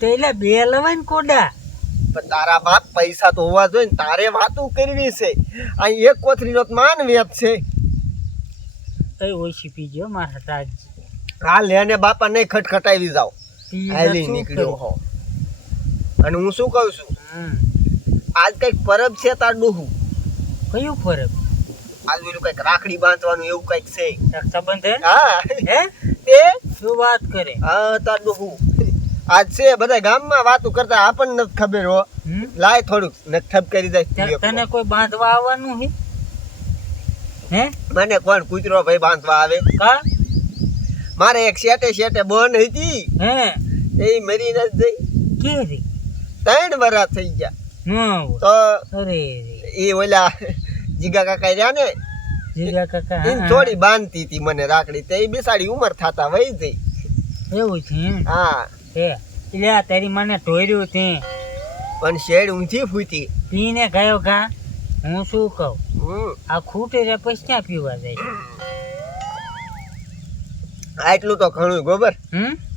તો એટલે બે લવાય ને કોડા. પણ તારા બાપ પૈસા તો હોવા જોઈએ ને તારે વાતું કરવી છે. અહીં એક કોથરીનો નો માન વેપ છે. કઈ ઓછી પીજો મારા તાજ. હા લેને બાપા નહીં ખટખટાવી જાવ હાલી નીકળ્યો હો. અને હું શું કહું છું. આજ કંઈક પરબ છે તાર ડોહું? કયું પરબ આજ પેલું કંઈક રાખડી બાંધવાનું એવું કંઈક છે. સંબંધ હા. હે? તે? શું વાત કરે? હા તાર ડોહું. આજ છે બધા ગામમાં વાતો કરતા આપણને નથી ખબર હો? લાય થોડુંક નથબ કરી જાય તને કોઈ બાંધવા આવવાનું હે? હે? મને કોણ કૂતરો ભાઈ બાંધવા આવે? કા? મારે એક શેટે શેટે બોન હતી. હે? એ મરી નથી જઈ. કેરી? ત્રણ વરા થઈ ગયા. ન તો અરે એ ઓલા જીગા કાકા રહ્યા ને જીગા કાકા એને થોડી બાંધતી હતી મને રાખડી. તે બિસાડી ઉંમર થતા વહી જઈ. એવું છે હા. હે એટલે તારી મને ઢોર્યું તે પણ શેડ ઊંધી ફૂટી. પીને ગયો કા હું શું કહું. આ ખૂટે રે પછી ક્યાં પીવા જાય? આટલું તો ઘણું ગોબર.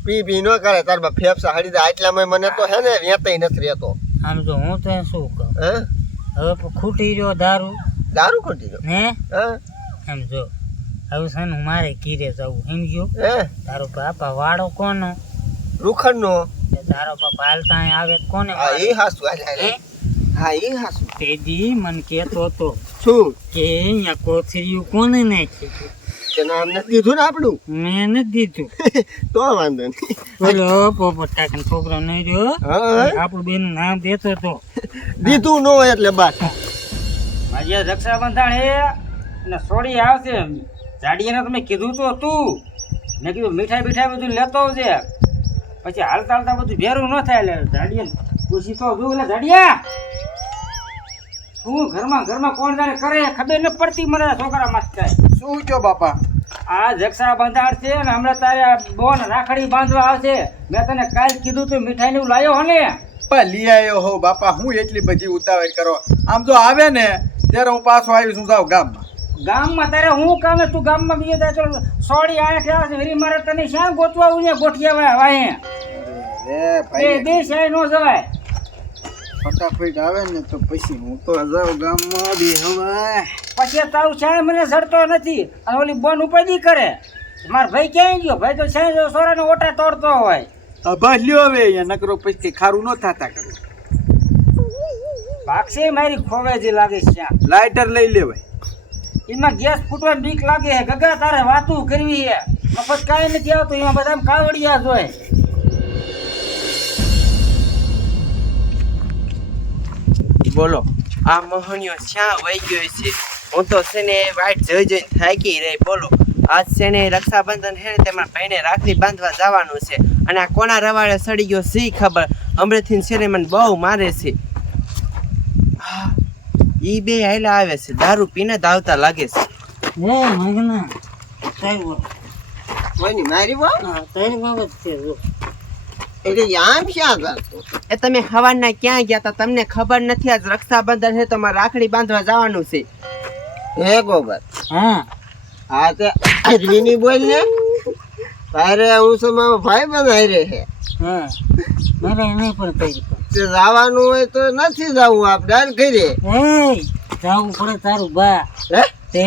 પી પી ન કરે તાર બા ફેફસા હડી જાય. આટલામાં મને તો હે ને વેતાઈ નથી રહેતો. આમ જો હું તો શું કહું? હે? હવે ખૂટી રહ્યો દારૂ. દારૂ ખૂટી રહ્યો? હે? આમ જો હવે છે ને મારે કીરે જવું સમજ્યો? હે? તારો બાપા વાળો કોનો? રૂખંડ નો તે તારો બાપા હાલતા આવે કોને હા એ હાસુ. હા? એ હાસુ. તેદી મન મને તો શું? કે અહીંયા કોથળીયું કોને નાખી? નથી દીધું ને આપણું? મેં નથી દીધું. તો વાંધો નહીં. બોલો પોપટ ટાકન છોકરો નહીં રહ્યો આપણું બેન નામ દેતો તો દીધું ન હોય એટલે બસ આજે રક્ષાબંધન હે ને સોડી આવશે જાડીયાને તમે કીધું તો તું. મેં કીધું મીઠાઈ બીઠાઈ બધું લેતો આવજે. પછી હાલતા હાલતા બધું ભેરું ન થાય એટલે જાડીયાને પૂછી તો જોઉં એટલે જાડિયા શું ઘરમાં ઘરમાં કોણ જાણે કરે ખબર ન પડતી મને છોકરા માસ્ટર શું કયો બાપા? આ જક્ષા બંધાડ છે ને હમણાં તારે બોન રાખડી બાંધવા આવશે. મેં તને કાલ કીધું તું મીઠાઈ નું લાયો હો ને. લઈ આવ્યો હો બાપા. હું એટલી બધી ઉતાવળ કરો. આમ જો આવે ને ત્યારે હું પાછો આવી શું જાવ ગામમાં. ગામમાં તારે હું કામે તું ગામમાં બીજો જાય તો સોડી આઠ આવશે હરી મારે તને શ્યાં ગોતવા ઉને ગોઠિયા વાય ભાઈ. બે સાય નો જવાય. ફટાફટ આવે ને તો પછી હું તો જાઉં ગામમાં બી હવે. પછી તારું સાય મને સડતો નથી. અને ઓલી બોન ઉપાધી કરે. મારો ભાઈ ક્યાંય ગયો? ભાઈ તો સાય સોરાને ઓટા તોડતો હોય. અભા લ્યો હવે અહીંયા નકરો પછી ખારું ન થતા કરું ભાગશે મારી ખોવેજી લાગે છે શ્યાં લાઇટર લઈ લેવાય. એમાં ગેસ ફૂટવાની બીક લાગે છે. ગગા તારે વાતું કરવી છે. મફત કાંઈ નથી આવતું એમાં બધા કાવડિયા જ હોય. બોલો. આ મોહણીઓ શ્યાં વહી ગયો છે? હું તો છે ને વાઈટ જોઈ જોઈને થાકી રહી. બોલો. આજ છે ને રક્ષાબંધન છે ને તેમાં ભાઈને રાખડી બાંધવા જવાનું છે. અને આ કોના રવાડે સડી ગયો સી ખબર? અમરેથી છે ને મને બહુ મારે છે. હા, ઈ બે હાઈલા આવે છે. દારૂ પીને ધાવતા લાગે છે. હે મગના તારી કોઈની મારી વાત તારી બાબત છે જો એટલે આમ ક્યાં જાતો? એ તમે હવાના ક્યાં ગયા તા? તમને ખબર નથી? આજ રક્ષાબંધન છે તો મારે રાખડી બાંધવા જવાનું છે. હે ગોબર. હા. હા તે રીની બોલ ને. તારે હું સમા ભાઈ બનાવી રહે છે. હા. મારે નહીં પણ કહી જવાનું હોય તો નથી જવું આપણે કરીએ. જાવું પડે તારું બા. તે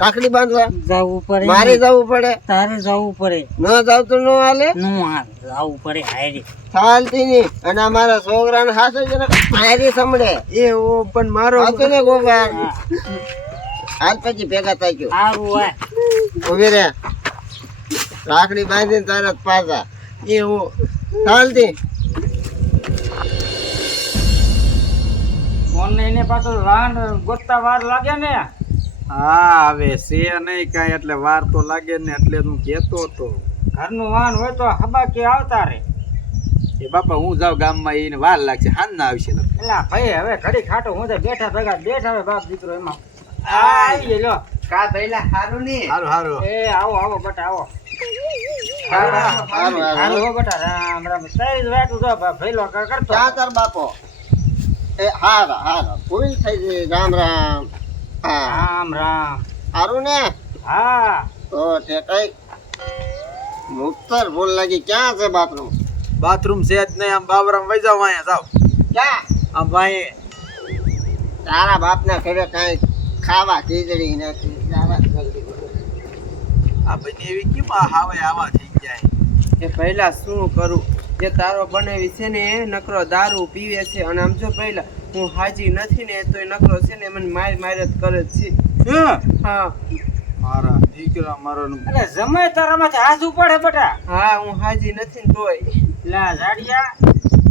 રાખડી બાંધવા? જાવું પડે મારે જવું પડે? તારે જવું પડે. ન જાવ તો ન હાલે? નું હાલ. જાવું પડે હારી. ચાલતી નહીં. અને અમારા છોકરાને હાથે જરા મારી સમડે એ ઓ પણ મારો આવતો ને હા. હાલ પછી ભેગા થઈ ગયો. સારું હોય ઊભી રે. રાખડી બાંધીને તારા પાછા. એ ઓ ચાલતી. ફોન એને પાછો રાન ગોતતા વાર લાગે ને? હા હવે છે નહીં કાંઈ એટલે વાર તો લાગે ને એટલે હું કહેતો હતો. ઘરનું વાહન હોય તો હબા કે આવતા રે? એ બાપા હું જાઉં ગામમાં એને વાર લાગશે હાન ના આવશે. એટલે ભાઈ હવે ઘડી ખાટો હું તો બેઠા ભેગા બેઠા હવે બાપ દીકરો એમાં. આવી લો કા ભાઈલા હારું નહીં હારું હારું. એ આવો આવો બટા આવો. હો બાપો? એ હારા હારા. ભૂલ થઈ ગઈ. રામ રામ. હા. રામ રામ. સારું ને? હા. તો તે કઈ મુક્તર ભૂલ લાગી. ક્યાં છે બાપનું બાથરૂમ છે જ નહીં. આમ બાબરામ વઈ જાવ અહીંયા જાવ ક્યાં? આમ ભાઈ તારા બાપના ઘરે કઈ ખાવા ખીચડી નથી. આ બધી એવી કેમ હાવે આવા થઈ જાય? કે પહેલા શું કરું? જે તારો બનાવી છે ને એ નકરો દારૂ પીવે છે. અને આમ જો પહેલા હું હાજી નથી ને તો એ નકરો છે ને મને માર માર જ કરે જ છે. હા? મારા દીકરા મારો અરે જમાય તારામાંથી હાથ ઉપાડે બેટા. હા હું હાજી નથી ને તોય. લા જાડિયા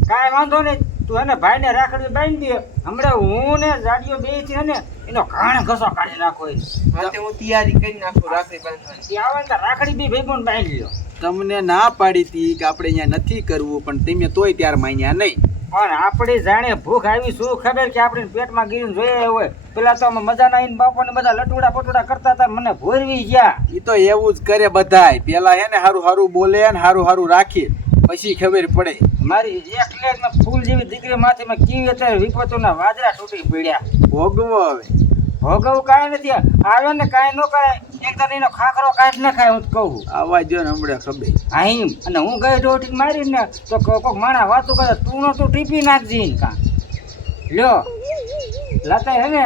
કાંઈ વાંધો નહીં. તું એને ભાઈને રાખડી બાંધી દે. હમણાં હું ને જાડિયો બે છે ને એનો કાણ ઘસો કાઢી નાખો એ. હા હું તૈયારી કરી નાખું રાખડી બાંધવાની. એ આવે તો રાખડી બી ભાઈ પણ બાંધી લ્યો. તમને ના પાડી હતી કે આપણે અહીંયા નથી કરવું પણ તમે તોય ત્યાર માન્યા નહીં. પણ આપણે જાણે ભૂખ આવી શું ખબર કે આપણે પેટમાં ગીરીને જોઈએ હોય? પેલા તો અમે મજાના આવીને બાપોને બધા લટુડા પટુડા કરતા હતા મને ભોરવી ગયા. એ તો એવું જ કરે બધાય. પેલા હે ને હારું હારું બોલે ને હારું હારું રાખે. પછી ખબર પડે. મારી એક લેગમાં ફૂલ જેવી દીકરી માથે મેં કેવી અત્યારે વિપતોના વાજરા તૂટી પડ્યા? ભોગવો હવે. ભોગવું કાંઈ નથી. આવે ને કાંઈ ન કાંઈ એક એનો ખાખરો કાંઈ ન ખાય હું કહું. આવા જો ને હમણાં ખબર. અહીં અને હું ગઈ ડોટી મારી ને તો કોક માણા વાતું કરે તું નો તું ટીપી નાખજી ને કાં લ્યો. લતા હે ને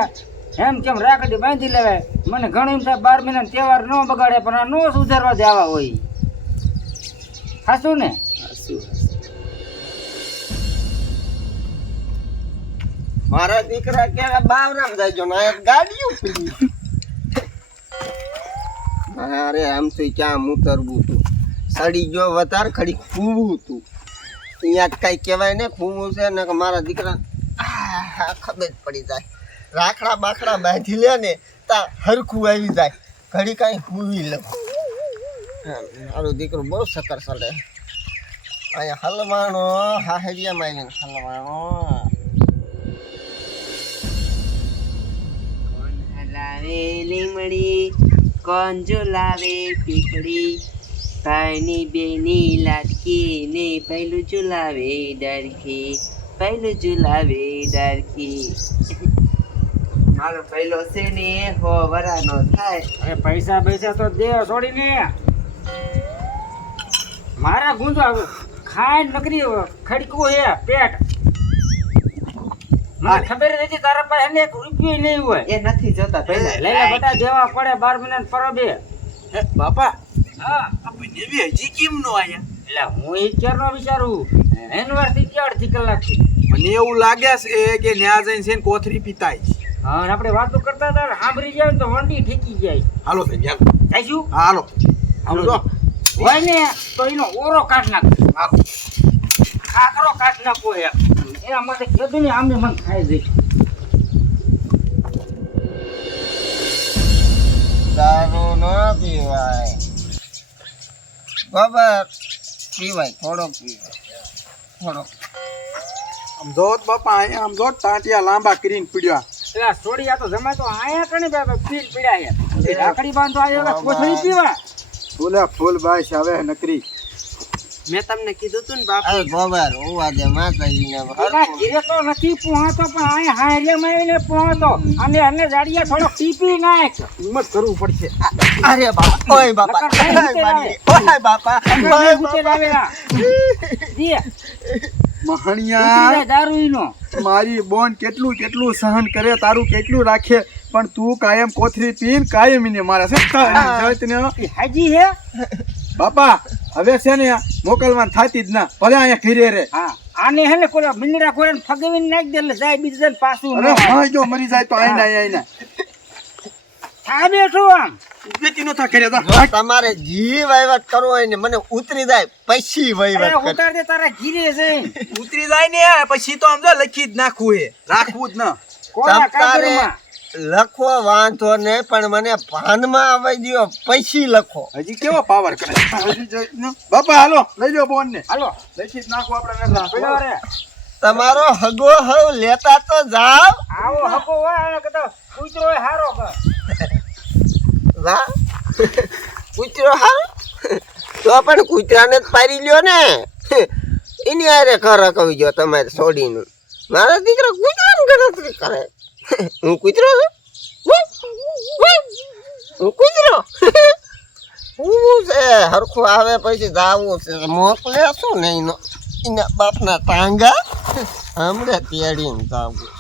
એમ કેમ રાખડી બાંધી લેવાય મને ઘણું એમ થાય બાર મહિના તહેવાર ન બગાડે પણ આ નો સુધારવા દેવા હોય. હાસું ને? મારા દીકરા ક્યારે બાવરામ જાયજો ને આ ગાડીઓ પીડી. અરે આમ તો ક્યાં ઉતરવું તું? સડી ગયો વધારે ખડી ખૂબું તું. અહીંયા કઈ કહેવાય ને ખૂબું છે ને મારા દીકરા ખબર પડી જાય. રાખડા બાખડા બાંધી લે ને, તા હરખું આવી જાય. ઘડી કાંઈ ખૂવી લઉં. મારો દીકરો બહુ સકર સડે અહીંયા હલવાણો હાહરિયામાં આવીને હલવાણો હલાવે લીમડી કોણ ઝુલાવે પીપળી ભાઈની બેની લાટકી ને પહેલું ઝુલાવે ડરકી પહેલું ઝુલાવે ડરકી મારો પહેલો છે ને હો વરાનો થાય અરે પૈસા પૈસા તો દે છોડીને. મારા ગુંજો ખાય નકરી ખડકું હે પેટ. મને ખબર નથી તારા પાસે એને એક રૂપિયો નહીં હોય. એ નથી જોતા પહેલા. લઈ લે દેવા પડે બાર મહિના પરબે હે, બાપા. હા આ બધી એવી હજી કેમ નો આયા? એટલે હું એ ક્યારનો વિચારું. એનવારથી કે અડધી કલાકથી મને એવું લાગે છે કે ન્યા જઈને છે ને કોથરી પીતાય હા અને આપણે વાતો કરતા હતા સાંભળી જાય ને તો વંડી ઠેકી જાય. હાલો થઈ જાય જઈશું? હા, હાલો. હાલો જો. હોય ને તો એનો ઓરો કાઢ નાખ આકરો કાઢ નાખો એક એના માટે કીધું ને આમે મને ખાઈ જઈ દારૂ ન પીવાય. બાબા પીવાય થોડોક પીવાય. થોડોક આમ જો બાપા અહીંયા આમ જો ટાંટિયા લાંબા કરીને પીડ્યા. એટલે છોડી આ તો જમાય તો આયા કને બે પીર પીડ્યા છે. એ રાખડી બાંધો આવ્યો કોથળી પીવા ફૂલે ફૂલ ભાઈ છે હવે નકરી. મેં તમને કીધું તું ને બાપા. અરે ગોબર હોવા દે માતાજીને ઘીરે તો નથી પહોંચતો પણ આયા હારિયામાં આવીને પહોંચતો. અને એને જાડિયા થોડો ટીપી નાખ. હિંમત કરવું પડશે. અરે બાપા ઓય બાપા ઓય મારી, બાપા ઓય બાપા. મહણિયા જાય મારી બોન કેટલું કેટલું સહન કરે તારું કેટલું રાખે પણ તું કાયમ કોથરી પીન કાયમ એને મારે છે હાજી હે? બાપા હવે છે ને મોકલવાનું થતી જ ના. ભલે અહીંયા ઘીરે રે હા. આને હે ને કોલા મિંદડા કોઈને ફગાવીને નાખી દે એટલે જાય બીજે પાછું અરે હા જો મરી જાય તો આઈને આઈને થા બેઠો આમ. બેટી નો થા કરે જો. તમારે જી વહીવટ કરવો હોય ને મને ઉતરી જાય પછી વહીવટ કર. ઉતાર દે તારા ઘીરે છે. ઉતરી જાય ને પછી તો આમ જો લખી જ નાખું એ. રાખવું જ ના. કોના કાગળમાં. લખવો વાંધો ને પણ મને ભાનમાં આવી દો પછી લખો. હજી કેવો પાવર કરે. બાપા હાલો લઈ લો બોન ને હાલો લખી નાખો આપણે તમારો હગો હવ લેતા તો જાવ. આવો હગો હોય અને કહેતો કૂતરો હારો કર વા કૂતરો હારો? તો પણ કૂતરાને જ પાડી લ્યો ને. એની હારે ઘર કહી ગયો તમારે છોડીનું મારા દીકરા કૂતરાની ગણતરી કરે. હું કૂતરો હું કૂતરો હું છે હરખું આવે પછી જાવું છે મોકલે શું નહીં એના બાપના ટાંગા હમણાં તેડીને જાવું